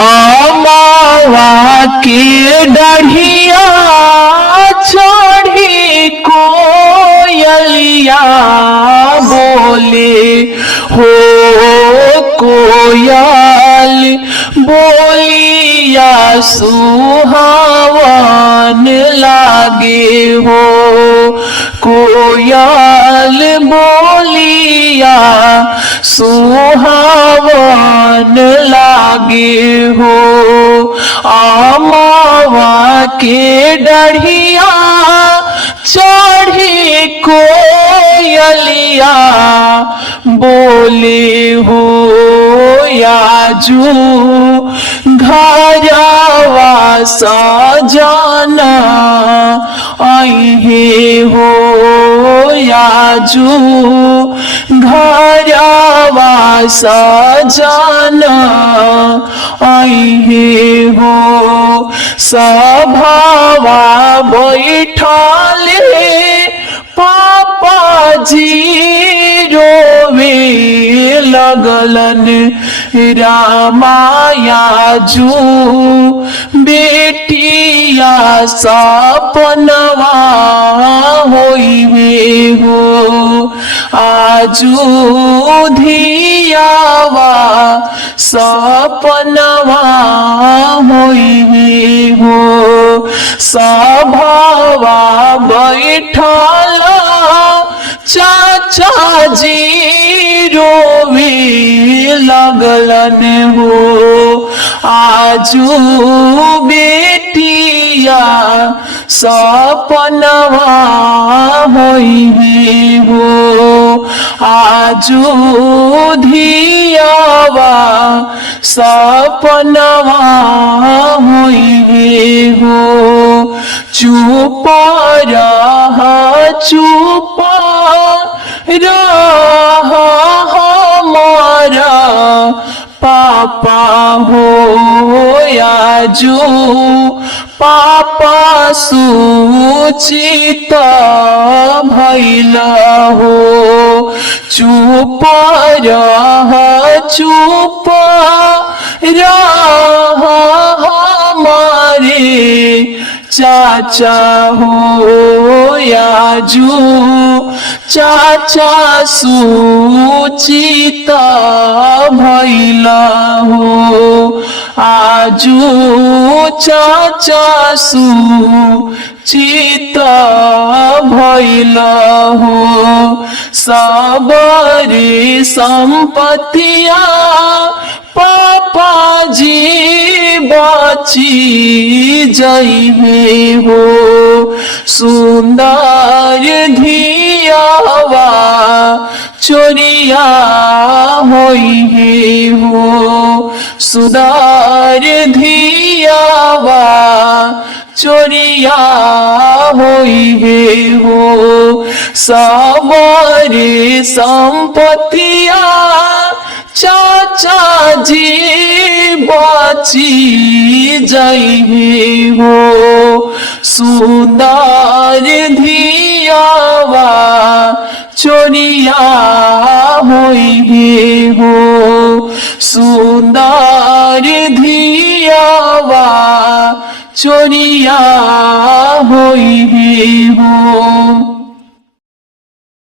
अमावा के डढ़िया चढ़ी कोयलिया बोले हो कोयल बोलिया सुहावन लागे हो कोयल बोलिया सुहावन लागे हो अमावा के डढ़िया चढ़ी कोयलिया बोले हो याजू घरवा सजना आई हो याजू घरवा सजना आई हो सभावा बैठले पापा जी रोवे लगलन रामायाजू बेटिया सपनवा होइबे हो आजू धियावा सपनवा होइबे हो सभावा बैठल चाचा जी रोवे लगलन हो आजू बेटिया सपनवा होइबे हो आजू धियावा सपनवा होइबे हो चुप रह चुप रह हमारा पापा हो आजू पापा सूचित भइल हो चुप रह चुप रह हमारे चाचा हो आजू चाचा सूचित भइल हो आजू चाचा सूचित भइल हो सबरे संपत्तिया पापा जी बची जइबे हो सुंदर धियावा चोरिया होइबे हो सुंदर धियावा चोरिया होइबे हो सबरे संपत्तिया चाचा जी बची जइबे हो सुंदर धियावा चोरिया होइबे हो सुंदर धियावा चोरिया होइबे हो।